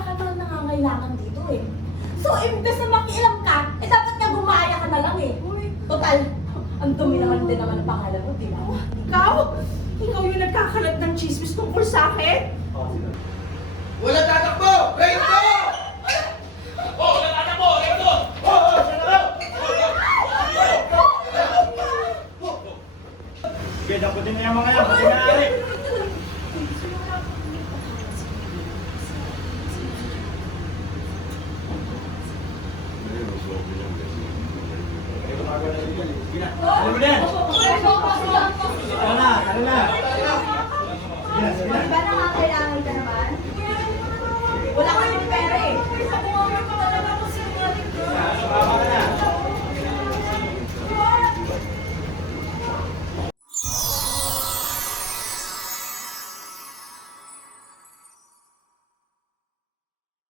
wala ka naman nangangailangan dito eh. So, imbes na makialam ka, eh dapat nga gumaya ka na lang eh. Total, ang dumi naman din naman ang pangalan mo, di ba? Ikaw? Ikaw yung nagkakalat ng chismis tungkol sa akin? Wala tatakbo! Right go! Oh, wala tatakbo! Right go! Oh, Sige, daputin na yung mga yan, pati maaari. Sige na, alam mo na yan. Tara na, tara na. Sige na, sige na. Di ba nakakailangan ka naman?